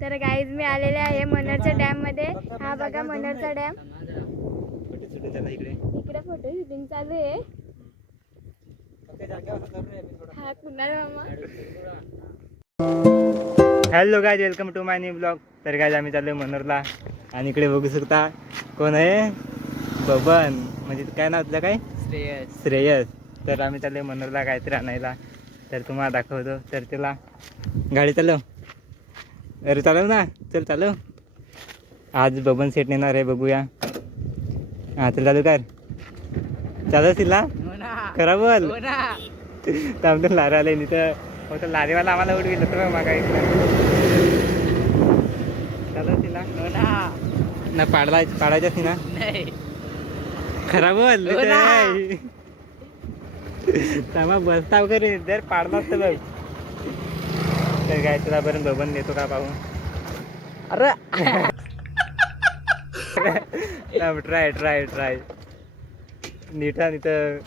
तर गाईज मी आलेले आहे मनरच्या डॅम मध्ये. हा बघा मनरचा डॅम. इकडे फोटो शूटिंग चालू आहे. हा कुणाल मामा. Hello guys, welcome to my new blog. तर गाईज आम्ही चाललोय मनरला आणि इकडे बघू शकता कोण आहे, बबन. म्हणजे काय नाव तुझं? काय? श्रेयस. श्रेयस. तर आम्ही चाललोय मनरला काहीतरी आणायला. तर तुम्हाला दाखवतो. तर त्याला गाडी चालव. अरे चालव ना, चल चालव. आज बबन सेट नेणार आहे, बघूया. हा चल चालू कर. चालवशील ना? खरा बोल. थांबतो लारा आले नाही तर फक्त लारीवाला आम्हाला उडवी तर मागा चालवशील ना? ना पाडायच्याच ना? खरा बोल. थांबा बसता वगैरे जर पाडला असतं बघ. तर काय तुला बरं बबन देतो का पाहू? अरे ट्राय ट्राय ट्राय नीट आणि तर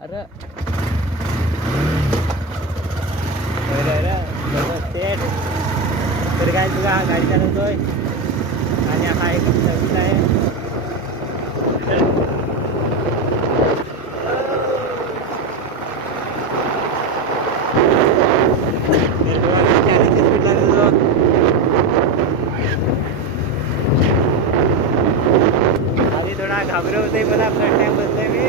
अरे सेट. तर काय तुला हा गाडी चालवतोय आणि हा एक सर्विस आहे. आधी थोडा घाबरत होते मला, फर्स्ट टाइम बसलोय मी.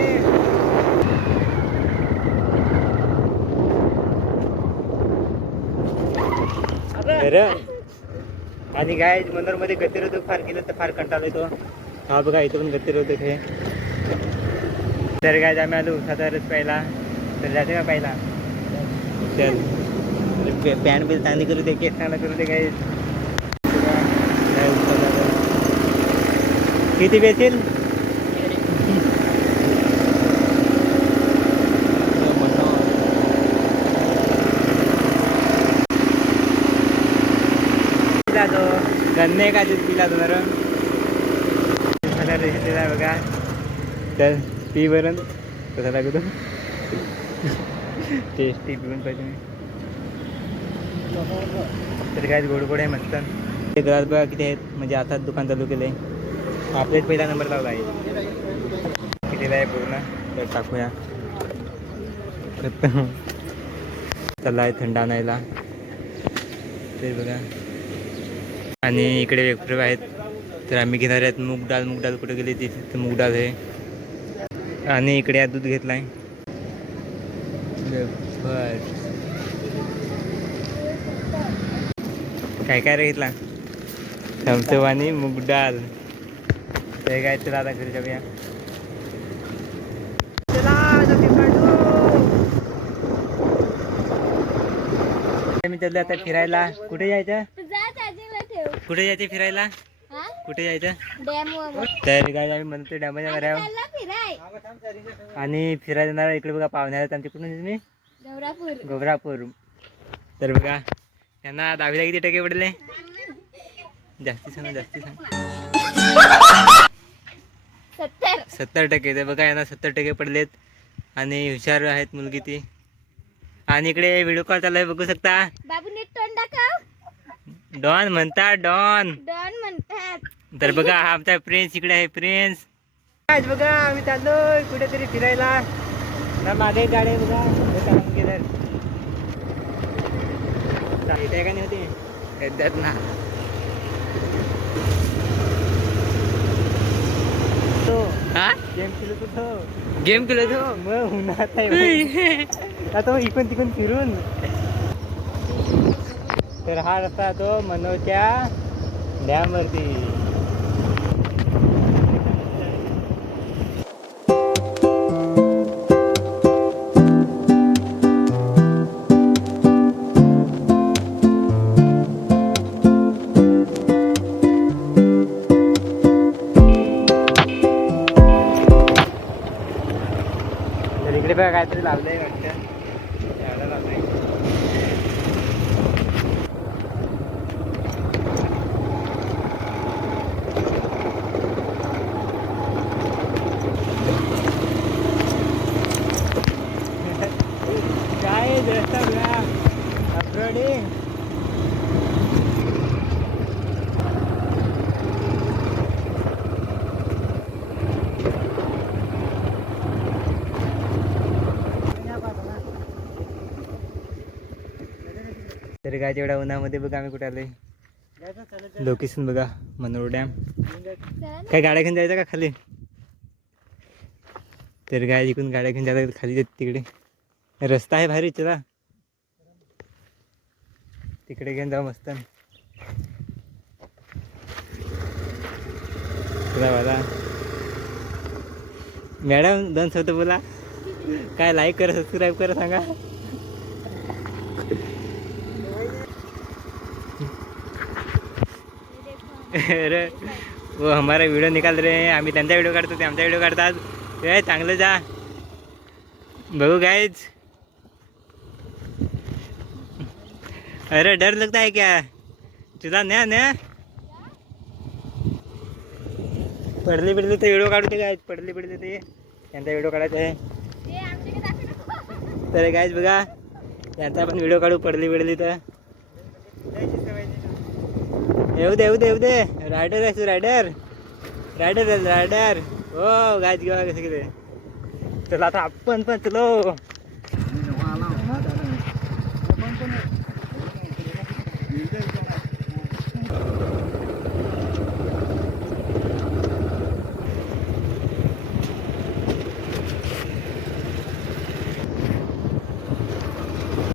आणि काय मनोरमध्ये गतिरोधक फार केलं तर फार कंटाळा येतो. हा बघा इथं पण गतिरोधक आहे. तर काय आम्ही आलो उसाचा रस प्यायला. तर जाते का प्यायला? चल पॅन बिल चांगली करू दे, केस चांगला करू दे. काय किती बेसील? तो गन्ने का दूध पिला तो बरं बघा. तर पी बरं कसा लागतो. टेस्टी पिऊन पाहिजे. तर काय गोड गोड आहे मस्त. ते ग्लास बघा किती आहेत, म्हणजे आताच दुकान चालू केलं आहे. आपलेच पहिला नंबर लावला आहे. कितीला आहे पूर्ण तर टाकूया. चला आहे थंड आणायला. ते बघा. आणि इकडे वेफर आहेत. तर आम्ही घेणार आहेत मूग डाळ. मूग डाळ कुठे गेली तिथे मूग डाळ आहे. आणि इकडे दूध घेतलाय. वेफर काय काय रे घेतला? थमथम आणि मूग डाळ. ते काय चला आता घरी जाऊया. मी चाललो आता फिरायला. कुठे जायचं? कुठे जायचं फिरायला? कुठे जायचं? तर काय आम्ही म्हणतो डॅमच्या घरावर आणि फिरायला जाणार. इकडे बघा पाहुणे आहेत आमच्या. कुठून तुम्ही? गोबरापूर. तर बघा त्यांना 10वीला किती टक्के पडले? जास्ती सांग, जास्ती सांग. 70%. तर बघा यांना 70% पडलेत आणि हुशार आहेत मुलगी ती. आणि इकडे व्हिडिओ कॉल चालू आहे, बघू शकता. बाबू नीट तोंड दाखव. डॉन म्हणतात, डॉन. डॉन म्हणतात. तर बघा हा आमचा प्रिन्स इकडे आहे. प्रिन्स आज बघा आम्ही चाललोय कुठेतरी फिरायला. ना मागे गाडी बघा इथे का नाही होती येतात ना. तो गेम खेळत हो मग उन्हात आहे आता इकडून तिकडून फिरून. तर हा रस्ता तो मनोरच्या डॅम वरती. तर इकडे बघा काहीतरी लावलंय वाटतं. लावलंय. काय रस्ता बघा. अपरोडिंग काय एवढ्या उन्हामध्ये बघा आम्ही कुठे आलोय. लोकेशन बघा मनोर डॅम. काय गाड्या घेऊन जायचं का खाली? तर काय इकडून गाड्या घेऊन जायला खाली जात तिकडे रस्ता आहे भारी चला तिकडे घेऊन जाऊ मस्त. चला मला मॅडम 2 शब्द बोला. काय लाईक करा सबस्क्राईब करा सांगा. अरे वो हमारा वीडियो निकाल रहे हैं. आम्ही त्यांचा व्हिडिओ काढतो ते आमचा व्हिडिओ काढतात. काय चांगलं जा बघू गाइज. अरे डर लगता है क्या तुझा? नया नया पडली पडली तर व्हिडिओ काढते काय पडली पडली ते त्यांचा व्हिडिओ काढायचा आहे. तर गाइज बघा त्यांचा पण व्हिडिओ काढू पडली पडली तर. येऊ दे येऊ दे येऊ दे. रायडर आहे तू रायडर रायडर रायडर. हो गाइज घेऊ कसं किती. चला आता आपण पण चलो.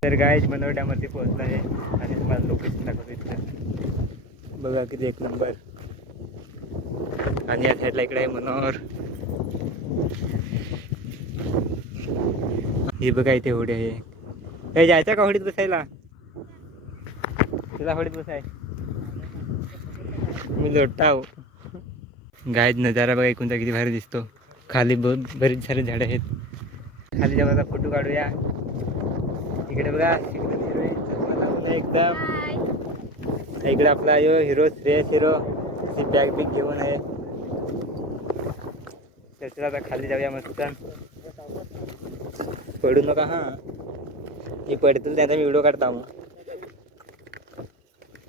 तर गाइज मनोर डॅमवरती पोहोचला आहे आणि तुम्हाला लोकेशन दाखवतो इथं बघा किती एक नंबर. आणि या साईडला इकडे आहे मनोर. हे बघा इथे होडी आहे. काही जायचं का होडीत बसायला? तुला होडीत बसाय मी लोटाव. गायज नजारा बघा इकडचा किती भारी दिसतो. खाली बरीच सारे झाडं आहेत. खाली जेव्हा फोटो काढूया. इकडे बघा एकदम. इकडे आपला यो हिरो श्रेयस हिरो ती बॅग बिग घेऊन आहे. त्याच्यात आता खाली जाऊया मस्त. पडू नका हा. मी पडतील त्याचा मी व्हिडिओ काढता मग.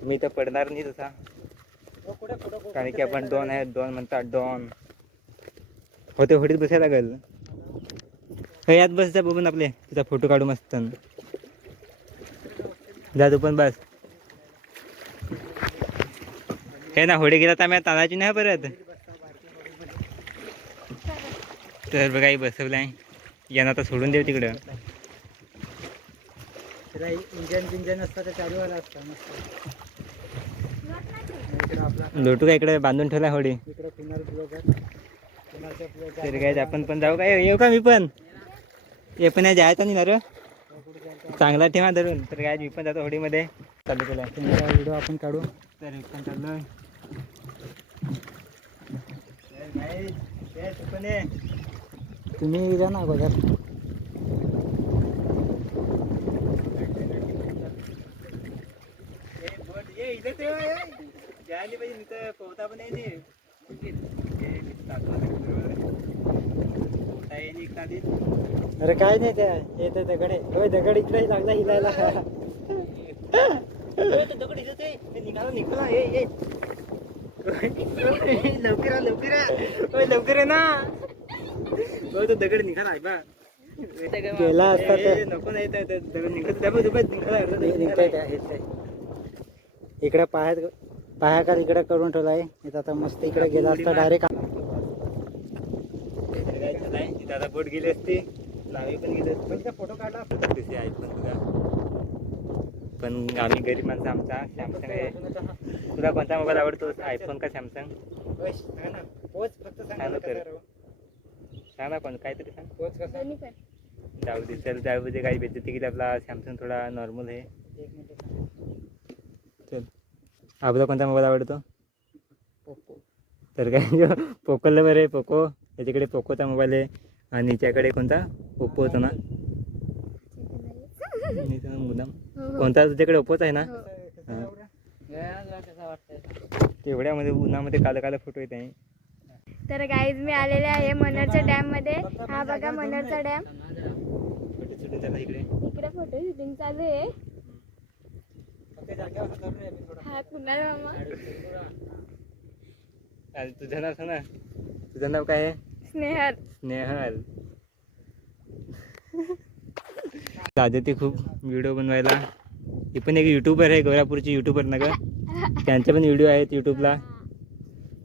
मी तर पडणार नाही तसा कारण की आपण डॉन आहे. डॉन म्हणतात डॉन. होते होडीत बसायला लागेल. यात बस जा बघून आपले तुझा फोटो काढू मस्त. जा तू पण बस. हे ना होडी गेला तर मी तानाची नाही परत. तर बघा बसवलं आहे. यांना आता सोडून देऊ तिकडं. इंजन बिंजन असतं तर चालू व्हायला असतं मस्त. लोटू का इकडे बांधून ठेवला होडी. तर काय आपण पण जाऊ काय? येऊ का मी पण? हे पण जायचं नाही ना रे. चांगला ठेवा धरून. तर काय मी पण जातो होडीमध्ये. चालू केला व्हिडिओ आपण काढू. तर मी पण चाललोय. तुम्ही जा ना अगोदर. पोहता पण अरे काय नाही त्या येत दगड आहे. दगड इकडे लागला हिलायला. दगड निघाला निघाला. लवकर लवकर लवकर आहे ना. तो दगड निघाला आहे बा. गेला असता नको नाही दगड निघाला. इकडे पायाकार इकडे करून ठेवला आहे. आता मस्त इकडे गेला असता डायरेक्ट. दादा बोट गेली असती. लावी पण गेली असती. फोटो काढला तसे आहेत पण तुझा. पण आम्ही गरीब माणसं. आमचा सॅमसंग आहे. तुला कोणता मोबाईल आवडतो? आयफोन का सॅमसंग? सांग ना कोण काहीतरी सांग. जाऊ दे चल जाऊ दे. काही भेटते तिकीट आपला सॅमसंग थोडा नॉर्मल आहे. चल आपला कोणता मोबाईल आवडतो? पोको. तर काय पोकोला बरं आहे. पोको याच्याकडे पोकोचा मोबाईल आहे. आणि हिच्याकडे कोणता ओप्पो होता ना. मुदाम कोणता तुझ्याकडे ओप्पोच आहे ना. तेवढ्यामध्ये उन्हामध्ये काला काला फोटो येत आहे. तर गाईज मी आलेले आहे मनोरच्या डॅम मध्ये. हा बघा मनोरचा डॅम. इकडे फोटो शूटिंग चालू आहे. हा कुणाल मामा. तुझं नाव सांग ना. तुझं नाव काय आहे? स्नेहल. स्नेहल. आधी ती खूप व्हिडिओ बनवायला ही पण एक युट्यूबर आहे, गौरापूरची युट्यूबर ना ग. त्यांचे पण व्हिडिओ आहेत यूट्यूबला,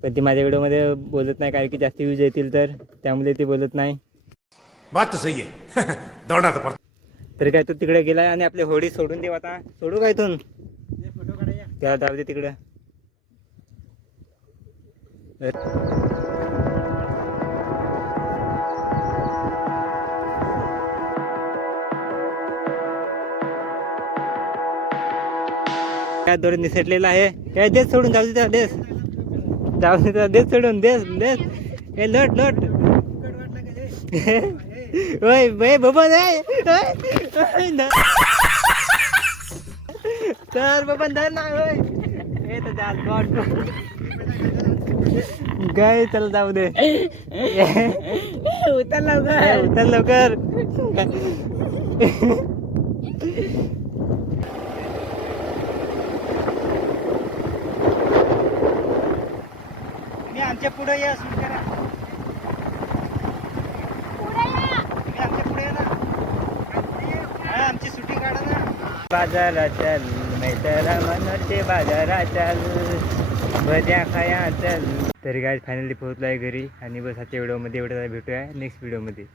पण ती माझ्या व्हिडिओमध्ये बोलत नाही कारण की जास्त व्ह्यूज येतील तर, त्यामुळे ती बोलत नाही. बात तो सही है. दौड़ना तो पड़ता. तर काय तू तिकडे गेलाय आणि आपली होडी सोडून देऊ आता. सोडू काय इथून, त्याला जाऊ दे तिकडं. काय दोर निसटलेला आहे काय, देश सोडून जाऊ दे त्याला, देश जाऊ दे त्याला, देश सोडून, देश देश हे लोट लोट. ओय बाई बाबा नाही तर बाबा धर ना. होय हे तर जाल गॉड गाय, चल जाऊ दे. उतर लवकर, उतर लवकर. तुम्ही आमच्या पुढे या, शूट करा. तुम्ही आमच्या पुढे या ना, हा, आमची सुट्टी काढा ना. बाजारा चल मैत्रा मनोरचे, बाजारा चल भज्या खाया चल. तरी काय फायनली पोहोचलो आहे घरी, आणि बस आजच्या व्हिडिओमध्ये एवढं भेटूया नेक्स्ट व्हिडिओमध्ये.